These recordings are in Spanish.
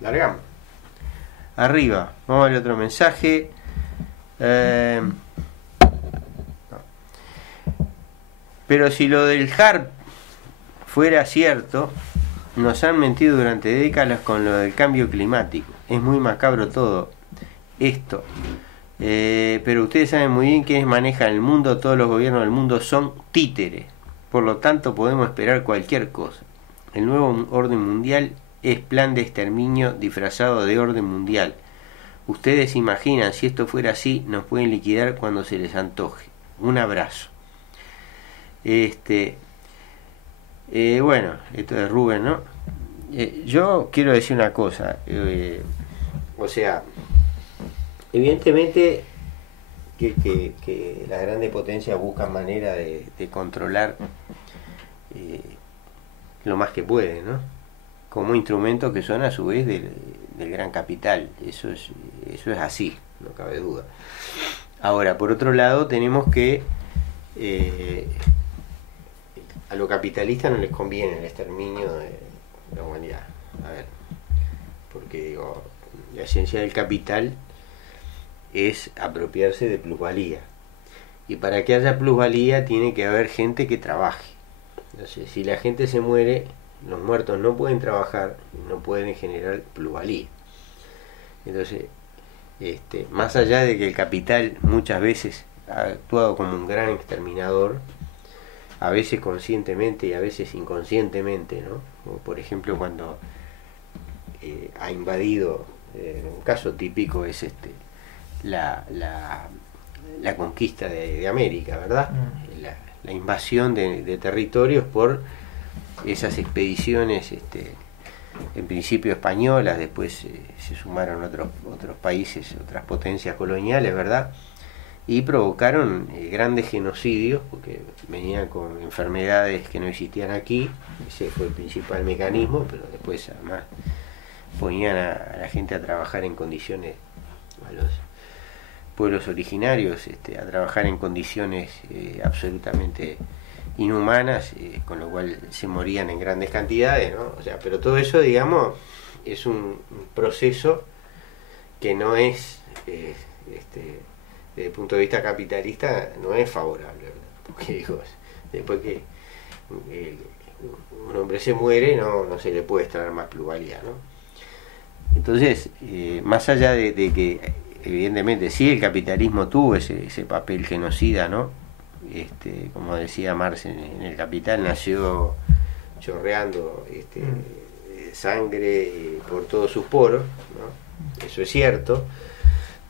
Largamos. Arriba, vamos a ver otro mensaje. No. Pero si lo del HARP fuera cierto, nos han mentido durante décadas con lo del cambio climático. Es muy macabro todo esto. Pero ustedes saben muy bien quiénes manejan el mundo. Todos los gobiernos del mundo son títeres. Por lo tanto podemos esperar cualquier cosa. El nuevo orden mundial es plan de exterminio disfrazado de orden mundial. Ustedes imaginan, si esto fuera así, nos pueden liquidar cuando se les antoje. Un abrazo. Bueno, esto de Rubén, ¿no? Yo quiero decir una cosa. O sea, evidentemente que las grandes potencias buscan manera de controlar lo más que pueden, ¿no? Como instrumentos que son a su vez del gran capital. Eso es así, no cabe duda. Ahora, por otro lado, tenemos que a los capitalistas no les conviene el exterminio de la humanidad. A ver, porque digo, la esencia del capital es apropiarse de plusvalía. Y para que haya plusvalía tiene que haber gente que trabaje. Entonces, si la gente se muere, los muertos no pueden trabajar y no pueden generar plusvalía. Entonces, más allá de que el capital muchas veces ha actuado como un gran exterminador, a veces conscientemente y a veces inconscientemente, ¿no? Como por ejemplo cuando ha invadido, un caso típico es la conquista de América, ¿verdad? La invasión de territorios por esas expediciones, en principio españolas, después se sumaron otros países, otras potencias coloniales, ¿verdad? Y provocaron grandes genocidios, porque venían con enfermedades que no existían aquí. Ese fue el principal mecanismo, pero después además ponían a la gente a trabajar en condiciones, a los pueblos originarios, a trabajar en condiciones absolutamente inhumanas, con lo cual se morían en grandes cantidades, ¿no? O sea, pero todo eso, digamos, es un proceso que no es, desde el punto de vista capitalista, no es favorable, ¿verdad? Porque digo, después que un hombre se muere, no se le puede extraer más plusvalía, ¿no? Entonces, más allá de que evidentemente sí el capitalismo tuvo ese papel genocida, ¿no? Como decía Marx en El Capital, nació chorreando sangre por todos sus poros, ¿no? Eso es cierto,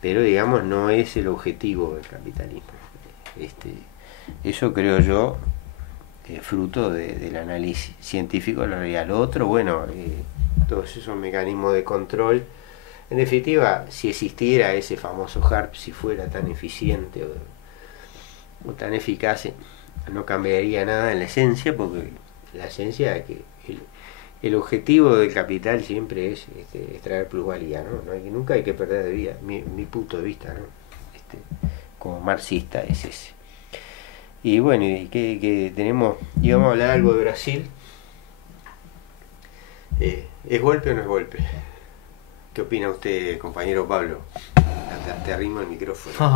pero digamos no es el objetivo del capitalismo. Eso creo yo, fruto del análisis científico de la realidad. Lo otro, bueno, todos esos mecanismos de control. En definitiva, si existiera ese famoso HARP, si fuera tan eficiente o tan eficaz, no cambiaría nada en la esencia, porque la esencia es que el objetivo del capital siempre es extraer plusvalía, ¿no? Nunca hay que perder de vista, mi punto de vista, ¿no? Como marxista es ese. Y bueno, que tenemos, íbamos a hablar algo de Brasil. ¿Es golpe o no es golpe? ¿Qué opina usted, compañero Pablo? Te arrimo el micrófono.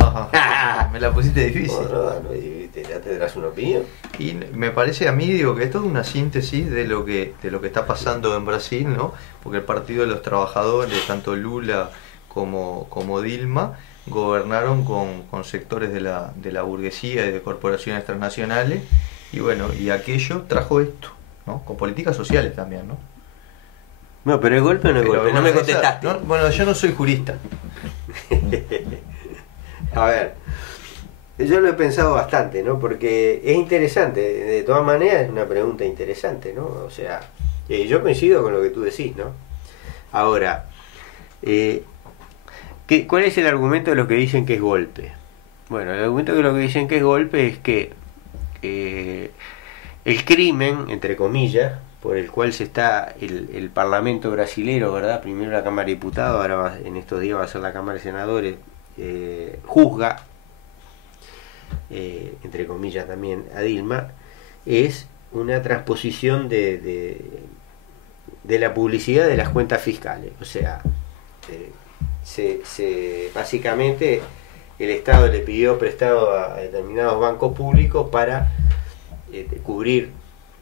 Me la pusiste difícil. No, ¿ya tendrás una opinión? Y me parece a mí, digo, que esto es una síntesis de lo que está pasando en Brasil, ¿no? Porque el Partido de los Trabajadores, tanto Lula como Dilma, gobernaron con sectores de la burguesía y de corporaciones transnacionales, y bueno, y aquello trajo esto, ¿no? Con políticas sociales también, ¿no? No, pero es golpe o no es golpe, no me contestaste. Bueno, yo no soy jurista. A ver, yo lo he pensado bastante, ¿no? Porque es interesante, de todas maneras es una pregunta interesante, ¿no? O sea, yo coincido con lo que tú decís, ¿no? Ahora, ¿cuál es el argumento de los que dicen que es golpe? Bueno, el argumento de los que dicen que es golpe es que el crimen, entre comillas, por el cual se está el Parlamento brasilero, ¿verdad? Primero la Cámara de Diputados, ahora en estos días va a ser la Cámara de Senadores, juzga, entre comillas también, a Dilma, es una transposición de de la publicidad de las cuentas fiscales. O sea, básicamente el Estado le pidió prestado a determinados bancos públicos para cubrir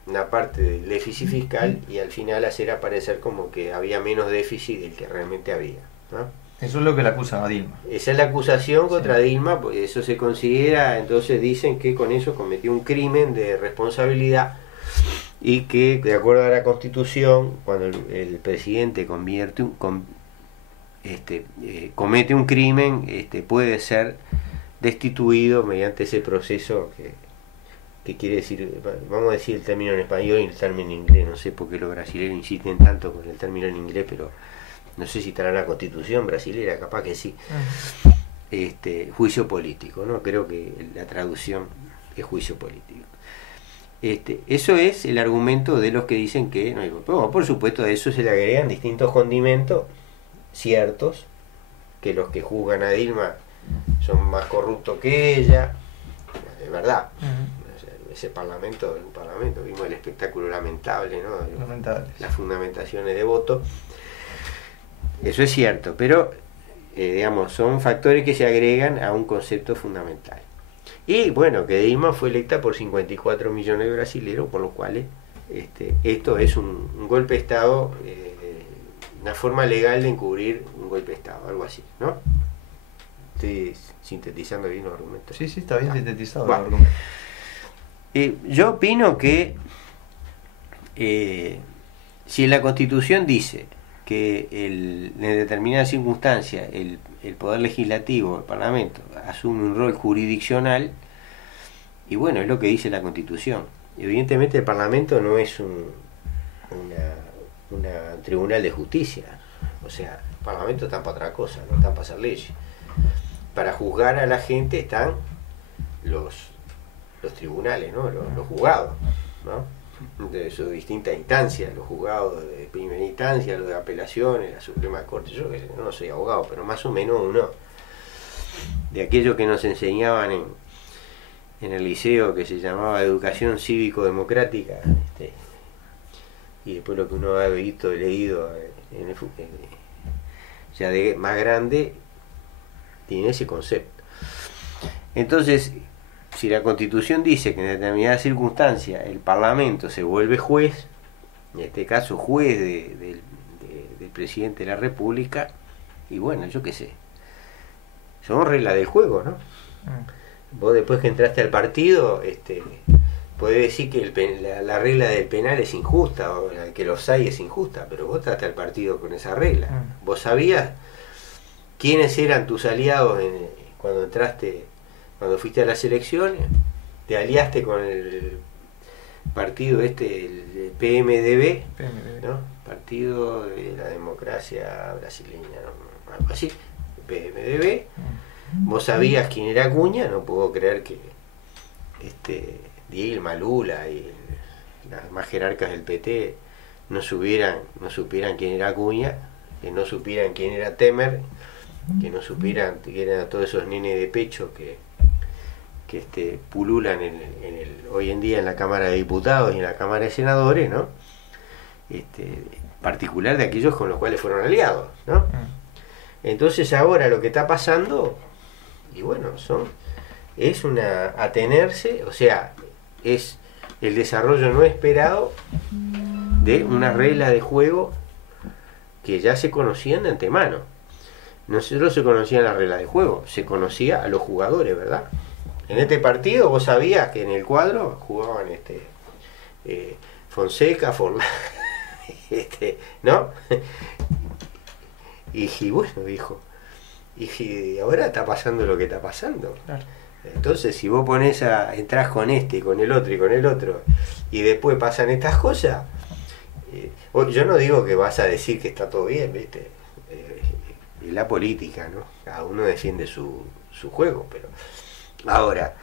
una parte del déficit fiscal y al final hacer aparecer como que había menos déficit del que realmente había, ¿no? Eso es lo que le acusan a Dilma. Esa es la acusación contra Dilma, pues eso se considera, entonces dicen que con eso cometió un crimen de responsabilidad y que de acuerdo a la Constitución, cuando el presidente comete un crimen, puede ser destituido mediante ese proceso que quiere decir, vamos a decir el término en español y el término en inglés, no sé por qué los brasileños insisten tanto con el término en inglés, pero no sé si estará en la Constitución brasilera, capaz que sí. Juicio político, ¿no? Creo que la traducción es juicio político. Eso es el argumento de los que dicen que no hay. Bueno, por supuesto, a eso se le agregan distintos condimentos ciertos, que los que juzgan a Dilma son más corruptos que ella, es verdad. O sea, ese parlamento es un parlamento, vimos el espectáculo lamentable, ¿no? Lamentable. Las fundamentaciones de voto. Eso es cierto, pero digamos, son factores que se agregan a un concepto fundamental. Y bueno, que Dilma fue electa por 54 millones de brasileños, por lo cual esto es un golpe de Estado, una forma legal de encubrir un golpe de Estado, algo así, ¿no? Estoy sintetizando bien los argumentos. Sí, está bien sintetizado bueno, el argumento. Yo opino que si la Constitución dice que en determinadas circunstancias el Poder Legislativo, el Parlamento, asume un rol jurisdiccional, y bueno, es lo que dice la Constitución. Evidentemente el Parlamento no es un tribunal de justicia, o sea, el Parlamento está para otra cosa, no está para hacer leyes. Para juzgar a la gente están los tribunales, ¿no? Los juzgados, ¿no? De sus distintas instancias, los juzgados de primera instancia, los de apelaciones, la Suprema Corte. Yo que no soy abogado, pero más o menos uno de aquello que nos enseñaban en el liceo, que se llamaba educación cívico-democrática, y después lo que uno ha visto, leído ya de más grande, tiene ese concepto. Entonces, si la Constitución dice que en determinadas circunstancias el Parlamento se vuelve juez, en este caso juez del presidente de la República, y bueno, yo qué sé, son reglas del juego, ¿no? Vos después que entraste al partido, podés decir que la regla del penal es injusta, o que los hay es injusta, pero vos entraste al partido con esa regla. Vos sabías quiénes eran tus aliados cuando entraste, cuando fuiste a las elecciones, te aliaste con el partido el PMDB, ¿no? Partido de la Democracia Brasileña, ¿no? Algo así, PMDB. Vos sabías quién era Acuña, no puedo creer que Dilma, Lula y las más jerarcas del PT no supieran quién era Acuña, que no supieran quién era Temer, que no supieran quién eran todos esos nenes de pecho que pululan hoy en día en la Cámara de Diputados y en la Cámara de Senadores, ¿no? Particular de aquellos con los cuales fueron aliados, ¿no? Entonces ahora lo que está pasando, y bueno, es atenerse, o sea, es el desarrollo no esperado de una regla de juego que ya se conocían de antemano. No solo se conocían las reglas de juego, se conocía a los jugadores, ¿verdad? En este partido vos sabías que en el cuadro jugaban Fonseca, Forlán, ¿no? Y bueno, dijo, y ahora está pasando lo que está pasando. Claro. Entonces, si vos entrás con con el otro y con el otro, y después pasan estas cosas, yo no digo que vas a decir que está todo bien, ¿viste? Es la política, ¿no? Cada uno defiende su juego, pero ahora,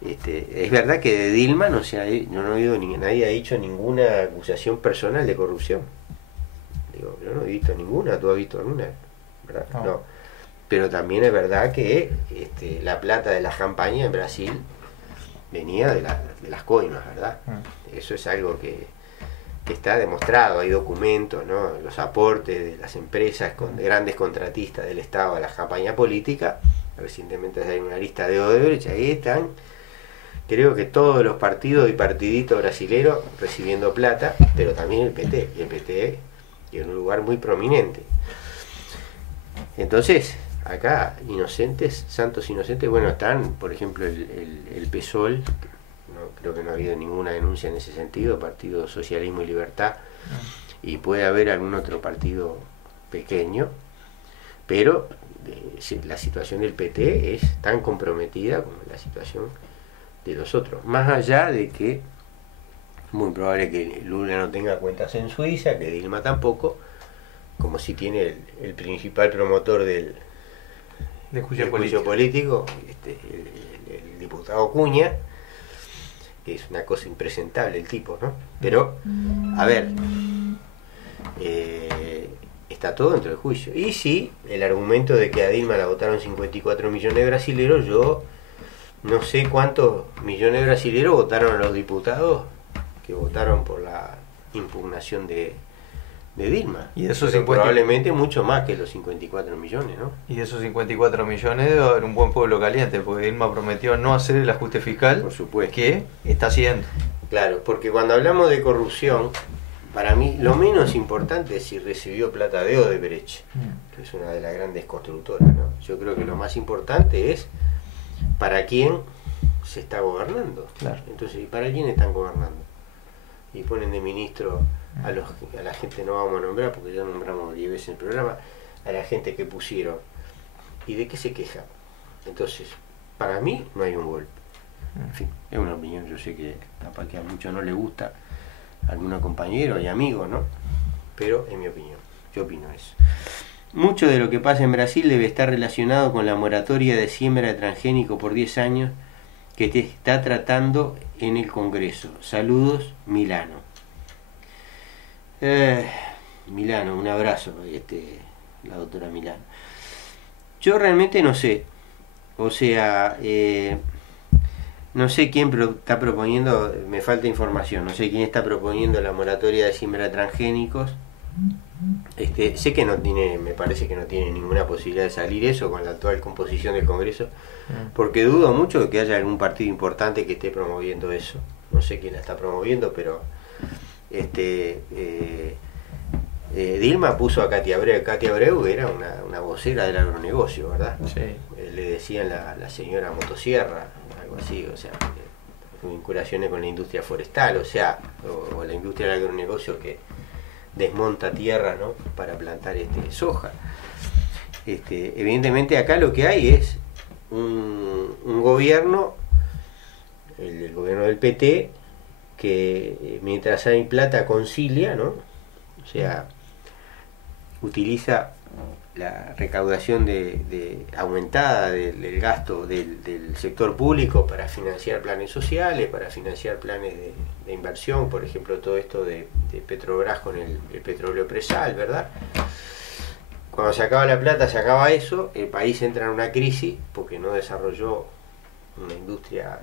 es verdad que de Dilma no he oído nadie ha dicho ninguna acusación personal de corrupción. Digo, yo no he visto ninguna, ¿tú has visto alguna? ¿Verdad? No. Pero también es verdad que la plata de las campañas en Brasil venía de las coimas, ¿verdad? Eso es algo que que está demostrado, hay documentos, ¿no? Los aportes de las empresas con grandes contratistas del Estado a la campaña política. Recientemente hay una lista de Odebrecht, ahí están, creo que todos los partidos y partiditos brasileros recibiendo plata, pero también el PT, y el PT en un lugar muy prominente. Entonces, acá, inocentes, santos inocentes, bueno, están, por ejemplo, el PSOL, no, creo que no ha habido ninguna denuncia en ese sentido, Partido Socialismo y Libertad, y puede haber algún otro partido pequeño, pero la situación del PT es tan comprometida como la situación de los otros, más allá de que muy probable que Lula no tenga cuentas en Suiza, que Dilma tampoco, como si tiene el principal promotor del juicio político, el diputado Cuña, que es una cosa impresentable el tipo, ¿no? Pero, a ver, está todo dentro del juicio. Y sí, el argumento de que a Dilma la votaron 54 millones de brasileros, yo no sé cuántos millones de brasileros votaron a los diputados que votaron por la impugnación de Dilma. Y esos probablemente mucho más que los 54 millones, ¿no? Y de esos 54 millones debe haber un buen pueblo caliente, porque Dilma prometió no hacer el ajuste fiscal, por supuesto, que está haciendo. Claro, porque cuando hablamos de corrupción, para mí lo menos importante es si recibió plata de Odebrecht, que es una de las grandes constructoras, ¿no? Yo creo que lo más importante es para quién se está gobernando. Claro. Entonces, ¿y para quién están gobernando? Y ponen de ministro a la gente, no vamos a nombrar porque ya nombramos 10 veces en el programa, a la gente que pusieron. ¿Y de qué se queja? Entonces, para mí no hay un golpe. En fin, es una opinión, yo sé que capaz que a muchos no le gusta, a algunos compañeros y amigos, ¿no? Pero es mi opinión, yo opino eso. Mucho de lo que pasa en Brasil debe estar relacionado con la moratoria de siembra de transgénico por 10 años que te está tratando en el Congreso. Saludos, Milano. Milano, un abrazo, la doctora Milano. Yo realmente no sé, o sea, no sé quién está proponiendo, me falta información, no sé quién está proponiendo la moratoria de siembra de transgénicos. Sé que no tiene, me parece que no tiene ninguna posibilidad de salir eso con la actual composición del Congreso, porque dudo mucho de que haya algún partido importante que esté promoviendo eso. No sé quién la está promoviendo, pero Dilma puso a Katia Abreu. Katia Abreu era una vocera del agronegocio, ¿verdad? Sí. Le decían la señora motosierra, algo así, o sea, vinculaciones con la industria forestal, o sea, o la industria del agronegocio que desmonta tierra, ¿no?, para plantar soja. Evidentemente acá lo que hay es un gobierno, el gobierno del PT, que mientras hay plata concilia, ¿no? O sea, utiliza la recaudación aumentada del gasto del sector público para financiar planes sociales, para financiar planes de inversión, por ejemplo, todo esto de Petrobras con el petróleo presal, ¿verdad? Cuando se acaba la plata, se acaba eso, el país entra en una crisis porque no desarrolló una industria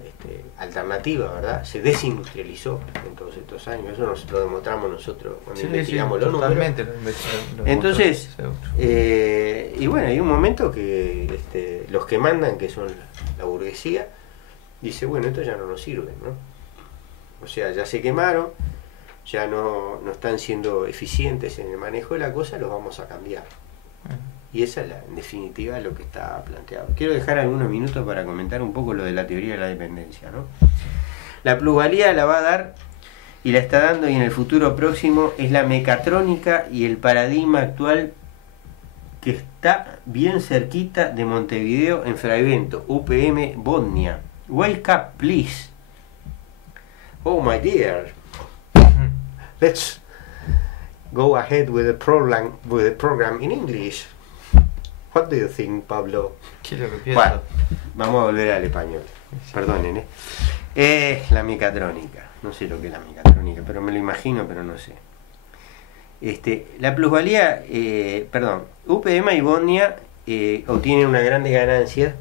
alternativa, ¿verdad? Se desindustrializó en todos estos años, eso lo demostramos nosotros cuando investigamos los números. Entonces, y bueno, hay un momento que los que mandan, que son la burguesía, dice, bueno, esto ya no nos sirve, ¿no? O sea, ya se quemaron, ya no están siendo eficientes en el manejo de la cosa, los vamos a cambiar. Y esa es en definitiva lo que está planteado. Quiero dejar algunos minutos para comentar un poco lo de la teoría de la dependencia, ¿no? La plusvalía la va a dar y la está dando, y en el futuro próximo es la mecatrónica y el paradigma actual que está bien cerquita de Montevideo, en Fraivento, UPM Bosnia. Wake up, please. Oh my dear. Let's go ahead with the program in English. What do you think, Pablo? ¿Qué es lo que pienso? Bueno, vamos a volver al español. Sí. Perdonen, la mecatrónica. No sé lo que es la mecatrónica, pero me lo imagino, pero no sé. La plusvalía, UPM y Bosnia obtienen unas grandes ganancias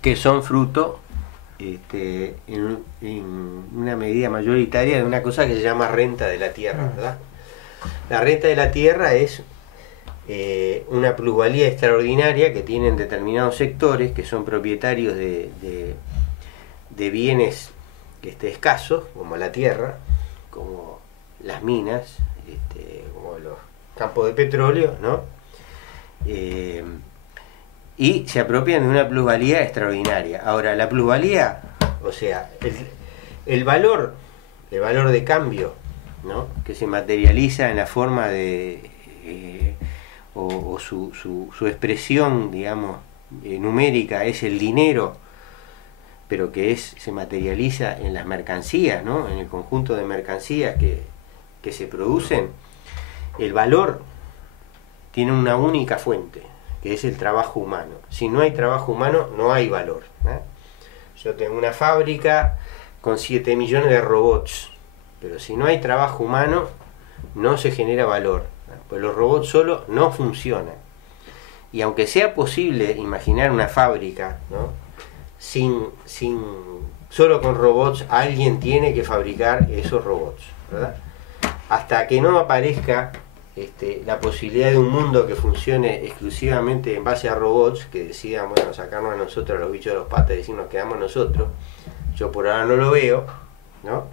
que son fruto en una medida mayoritaria de una cosa que se llama renta de la tierra, ¿verdad? La renta de la tierra es una plusvalía extraordinaria que tienen determinados sectores que son propietarios de bienes escasos, como la tierra, como las minas, como los campos de petróleo, ¿no? Y se apropian de una plusvalía extraordinaria. Ahora, la plusvalía, o sea, el valor de cambio, ¿no? Que se materializa en la forma de o su expresión, digamos, numérica es el dinero, pero que se materializa en las mercancías, ¿no? En el conjunto de mercancías que se producen. El valor tiene una única fuente, que es el trabajo humano. Si no hay trabajo humano, no hay valor, ¿eh? Yo tengo una fábrica con 7 millones de robots, pero si no hay trabajo humano, no se genera valor, ¿eh? Pues los robots solos no funcionan. Y aunque sea posible imaginar una fábrica, ¿no? Solo con robots, alguien tiene que fabricar esos robots, ¿verdad? Hasta que no aparezca la posibilidad de un mundo que funcione exclusivamente en base a robots, que decidan, bueno, sacarnos a nosotros los bichos de los patas y decir nos quedamos nosotros. Yo por ahora no lo veo, ¿no?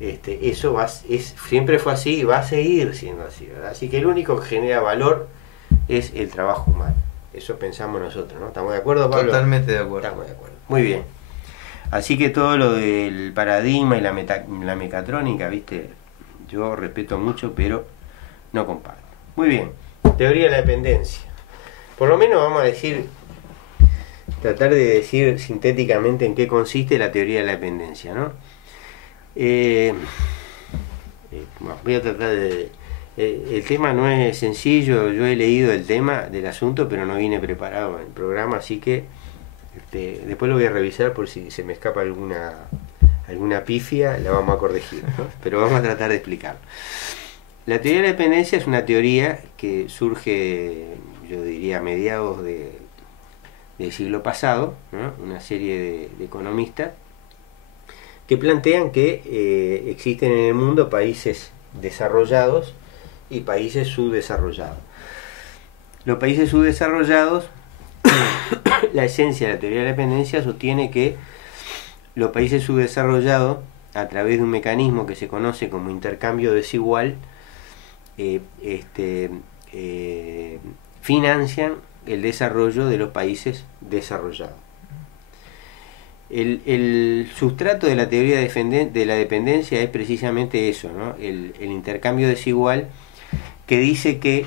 Eso siempre fue así y va a seguir siendo así, ¿verdad? Así que el único que genera valor es el trabajo humano. Eso pensamos nosotros, ¿no? ¿Estamos de acuerdo, Pablo? Totalmente de acuerdo. Estamos de acuerdo. Muy bien. Así que todo lo del paradigma y la mecatrónica, ¿viste? Yo respeto mucho, pero no comparto. Muy bien. Teoría de la dependencia. Por lo menos vamos a tratar de decir sintéticamente en qué consiste la teoría de la dependencia, ¿no? Voy a tratar de... el tema no es sencillo, yo he leído el tema del asunto, pero no vine preparado en el programa, así que después lo voy a revisar por si se me escapa alguna pifia, la vamos a corregir, ¿no? Pero vamos a tratar de explicarlo. La teoría de la dependencia es una teoría que surge, yo diría, a mediados del siglo pasado, ¿no? Una serie de economistas que plantean que existen en el mundo países desarrollados y países subdesarrollados. Los países subdesarrollados, la esencia de la teoría de la dependencia sostiene que los países subdesarrollados, a través de un mecanismo que se conoce como intercambio desigual, financian el desarrollo de los países desarrollados. El sustrato de la teoría de la dependencia es precisamente eso, ¿no? El intercambio desigual, que dice que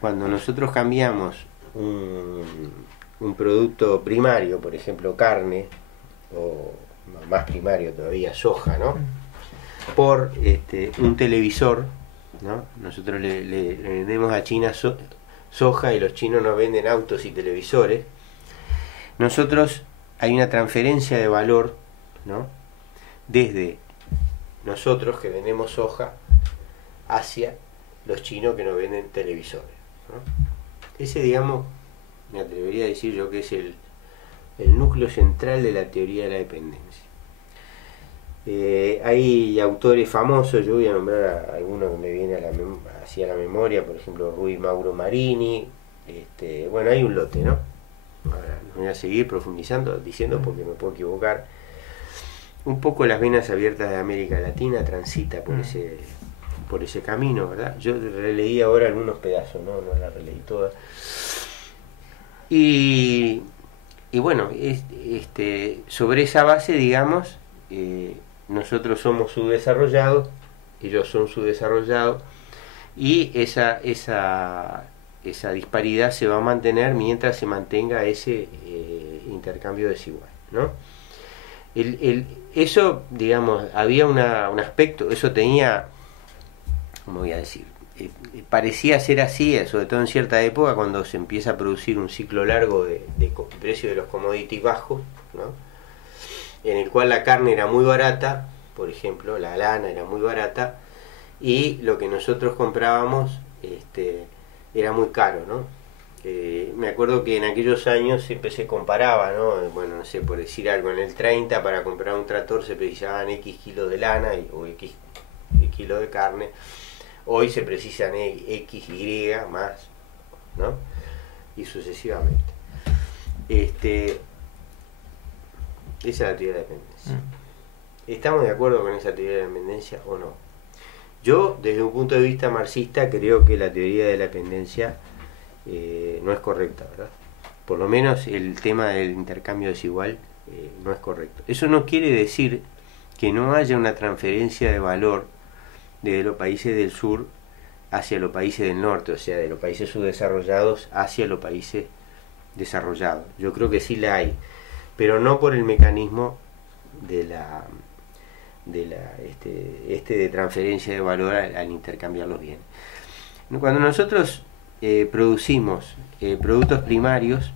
cuando nosotros cambiamos un producto primario, por ejemplo carne, o más primario todavía soja, ¿no? Por un televisor, ¿no? Nosotros le vendemos a China soja y los chinos nos venden autos y televisores. Nosotros hay una transferencia de valor, ¿no? Desde nosotros que vendemos soja hacia los chinos que nos venden televisores, ¿no? Ese, digamos, me atrevería a decir yo que es el núcleo central de la teoría de la dependencia. Hay autores famosos, yo voy a nombrar a alguno que me viene hacia la memoria, por ejemplo Rui Mauro Marini, bueno, hay un lote, ¿no? Ahora voy a seguir profundizando, diciendo porque me puedo equivocar. Un poco las venas abiertas de América Latina transita por ese camino, ¿verdad? Yo releí ahora algunos pedazos, no la releí toda. Y bueno, sobre esa base, digamos, nosotros somos subdesarrollados, ellos son subdesarrollados, y esa disparidad se va a mantener mientras se mantenga ese intercambio desigual, ¿no? Eso, digamos, había un aspecto, eso tenía, ¿cómo voy a decir? Parecía ser así, sobre todo en cierta época, cuando se empieza a producir un ciclo largo de precio de los commodities bajos, ¿no? En el cual la carne era muy barata, por ejemplo, la lana era muy barata, y lo que nosotros comprábamos era muy caro, ¿no? Me acuerdo que en aquellos años siempre se comparaba, ¿no? Bueno, no sé, por decir algo, en el 30 para comprar un tractor se precisaban X kilos de lana o X kilos de carne. Hoy se precisan X, Y más, ¿no? Y sucesivamente. Esa es la teoría de la dependencia. ¿Estamos de acuerdo con esa teoría de la dependencia o no? Yo, desde un punto de vista marxista, creo que la teoría de la dependencia no es correcta, ¿verdad? Por lo menos el tema del intercambio desigual no es correcto. Eso no quiere decir que no haya una transferencia de valor desde los países del sur hacia los países del norte, o sea, de los países subdesarrollados hacia los países desarrollados. Yo creo que sí la hay, pero no por el mecanismo de de transferencia de valor al intercambiar los bienes. Cuando nosotros producimos productos primarios,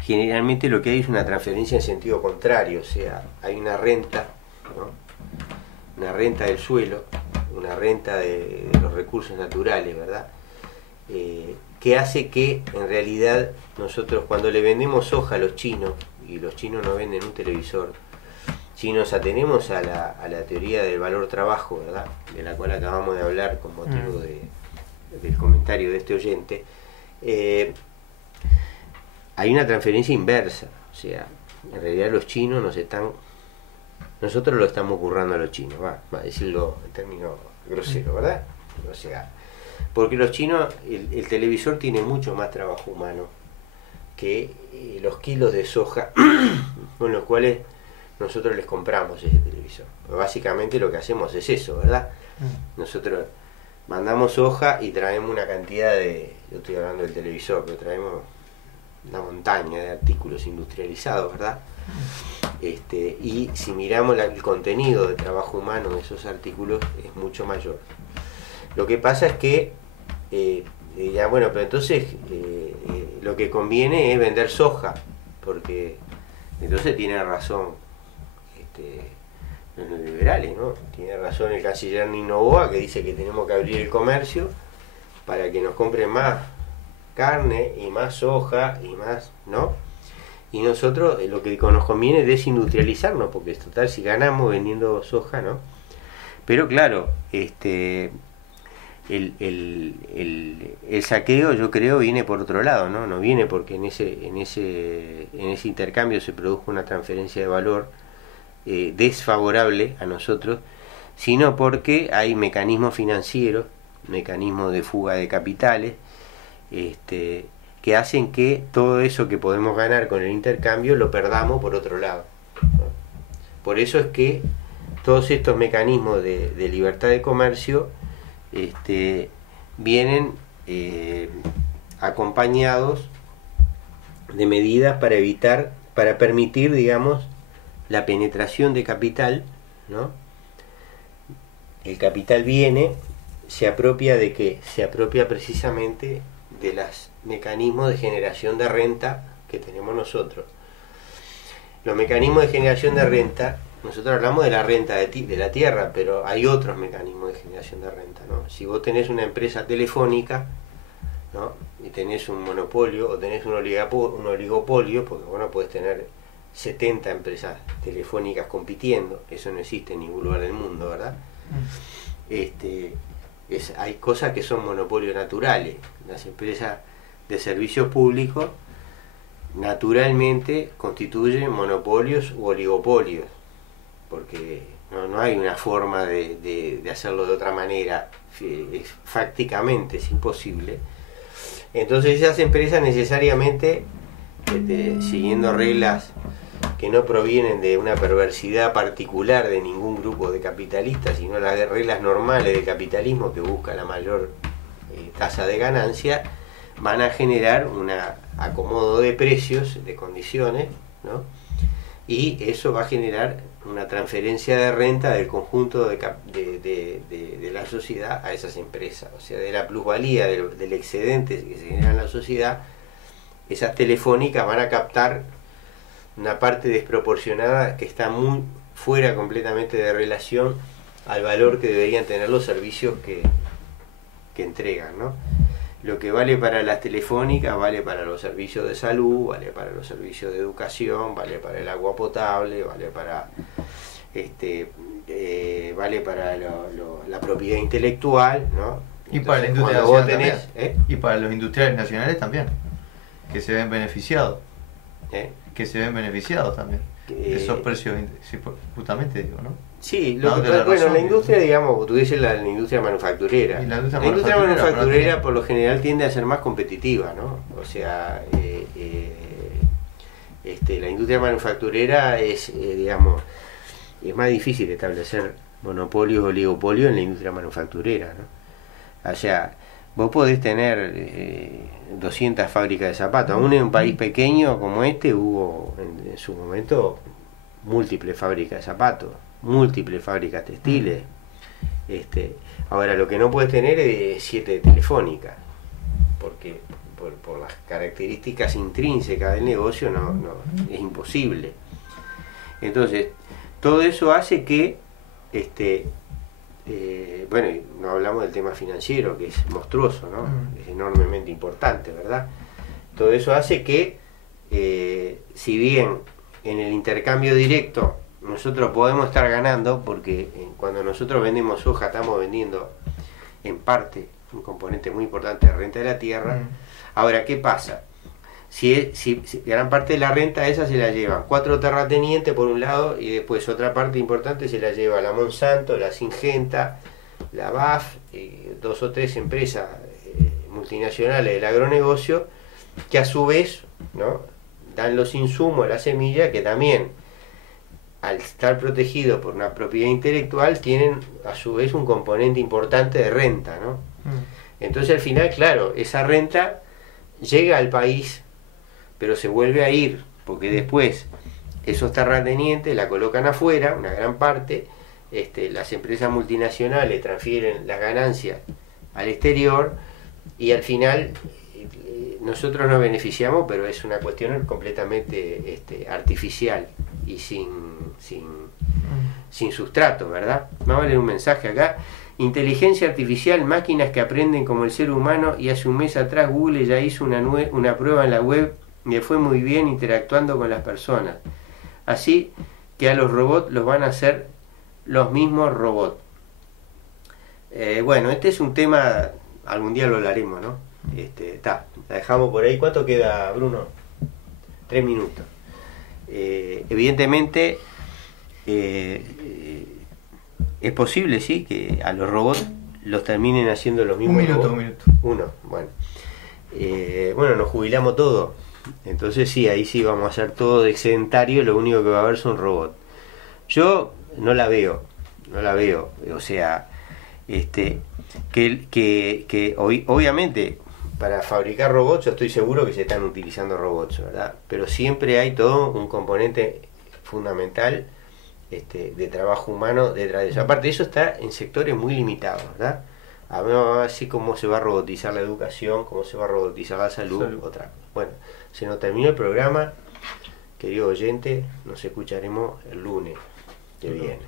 generalmente lo que hay es una transferencia en sentido contrario, o sea, hay una renta, ¿no? Una renta del suelo, una renta de los recursos naturales, ¿verdad? Que hace que en realidad nosotros cuando le vendemos soja a los chinos, y los chinos nos venden un televisor, si nos atenemos a la teoría del valor trabajo, ¿verdad?, de la cual acabamos de hablar con motivo del comentario de este oyente, hay una transferencia inversa, o sea, en realidad los chinos nosotros lo estamos currando a los chinos, va a decirlo en términos groseros, ¿verdad? O sea, porque los chinos, el televisor tiene mucho más trabajo humano que los kilos de soja con los cuales nosotros les compramos ese televisor. Básicamente lo que hacemos es eso, ¿verdad? Nosotros mandamos soja y traemos una cantidad yo estoy hablando del televisor, pero traemos una montaña de artículos industrializados, ¿verdad? Y si miramos el contenido de trabajo humano de esos artículos es mucho mayor. Lo que pasa es que bueno, pero entonces lo que conviene es vender soja, porque entonces tiene razón los neoliberales, ¿no? Tiene razón el canciller Nino Boa, que dice que tenemos que abrir el comercio para que nos compren más carne y más soja y más, ¿no? Y nosotros lo que nos conviene es desindustrializarnos, porque es total, si ganamos vendiendo soja, ¿no? Pero claro, el saqueo, yo creo, viene por otro lado, ¿no? No viene porque en ese intercambio se produjo una transferencia de valor desfavorable a nosotros, sino porque hay mecanismos financieros, mecanismos de fuga de capitales, que hacen que todo eso que podemos ganar con el intercambio lo perdamos por otro lado, ¿no? Por eso es que todos estos mecanismos de libertad de comercio vienen acompañados de medidas para permitir, digamos, la penetración de capital, ¿no? El capital viene, se apropia de qué, se apropia precisamente de los mecanismos de generación de renta que tenemos nosotros. Los mecanismos de generación de renta, nosotros hablamos de la renta de la tierra, pero hay otros mecanismos de generación de renta, ¿no? Si vos tenés una empresa telefónica, ¿no?, y tenés un monopolio o tenés un oligopolio, porque vos no podés tener 70 empresas telefónicas compitiendo, eso no existe en ningún lugar del mundo, ¿verdad? Hay cosas que son monopolios naturales. Las empresas de servicios públicos naturalmente constituyen monopolios u oligopolios, porque no hay una forma de hacerlo de otra manera, fácticamente es imposible. Entonces esas empresas necesariamente, siguiendo reglas que no provienen de una perversidad particular de ningún grupo de capitalistas, sino las reglas normales del capitalismo que busca la mayor tasa de ganancia, van a generar un acomodo de precios, de condiciones, ¿no? Y eso va a generar una transferencia de renta del conjunto de la sociedad a esas empresas, o sea, de la plusvalía del excedente que se genera en la sociedad, esas telefónicas van a captar una parte desproporcionada que está muy fuera completamente de relación al valor que deberían tener los servicios que entregan, ¿no? lo que vale para las telefónicas vale para los servicios de salud, vale para los servicios de educación, vale para el agua potable, vale para vale para la propiedad intelectual, ¿no? Y para la industria nacional también. Y para los industriales nacionales también, que se ven beneficiados. Que se ven beneficiados también. Esos precios, justamente digo, ¿no? Sí, la industria, digamos, tú dices la industria manufacturera. La industria manufacturera por lo general tiende a ser más competitiva, ¿no? O sea, la industria manufacturera es, digamos, es más difícil establecer monopolios o oligopolios en la industria manufacturera, ¿no? O sea, vos podés tener 200 fábricas de zapatos. Aún en un país pequeño como este hubo en su momento múltiples fábricas de zapatos, múltiples fábricas textiles. Ahora lo que no puedes tener es 7 telefónicas, porque por las características intrínsecas del negocio no es imposible. Entonces, todo eso hace que bueno, no hablamos del tema financiero, que es monstruoso, ¿no? Es enormemente importante, ¿verdad? Todo eso hace que, si bien en el intercambio directo nosotros podemos estar ganando, porque cuando nosotros vendemos soja estamos vendiendo en parte un componente muy importante de renta de la tierra. Ahora, ¿qué pasa? Si gran parte de la renta esa se la llevan 4 terratenientes por un lado, y después otra parte importante se la lleva la Monsanto, la Syngenta, la BAF, 2 o 3 empresas multinacionales del agronegocio, que a su vez, ¿no?, dan los insumos, la semilla, que también, al estar protegidos por una propiedad intelectual, tienen a su vez un componente importante de renta, ¿no? Entonces al final, claro, esa renta llega al país, pero se vuelve a ir, porque después esos terratenientes la colocan afuera, una gran parte, las empresas multinacionales transfieren las ganancias al exterior, y al final nosotros nos beneficiamos, pero es una cuestión completamente artificial y sin sustrato, ¿verdad? Vamos a leer un mensaje acá. Inteligencia artificial, máquinas que aprenden como el ser humano, y hace un mes atrás Google ya hizo una prueba en la web y le fue muy bien interactuando con las personas. Así que a los robots los van a hacer los mismos robots. Bueno, este es un tema, algún día lo hablaremos, ¿no? La dejamos por ahí. ¿Cuánto queda, Bruno? 3 minutos. Evidentemente, es posible, sí, que a los robots los terminen haciendo los mismos. Un minuto. Uno, bueno. Bueno, nos jubilamos todos. Entonces sí, ahí sí vamos a hacer todo de sedentario, lo único que va a haber son robots. Yo no la veo, o sea, obviamente para fabricar robots yo estoy seguro que se están utilizando robots, ¿verdad? Pero siempre hay todo un componente fundamental de trabajo humano detrás de eso. Aparte de eso, está en sectores muy limitados, ¿verdad? A ver así cómo se va a robotizar la educación, cómo se va a robotizar la salud. Otra. Bueno, se nos terminó el programa, querido oyente, nos escucharemos el lunes que viene.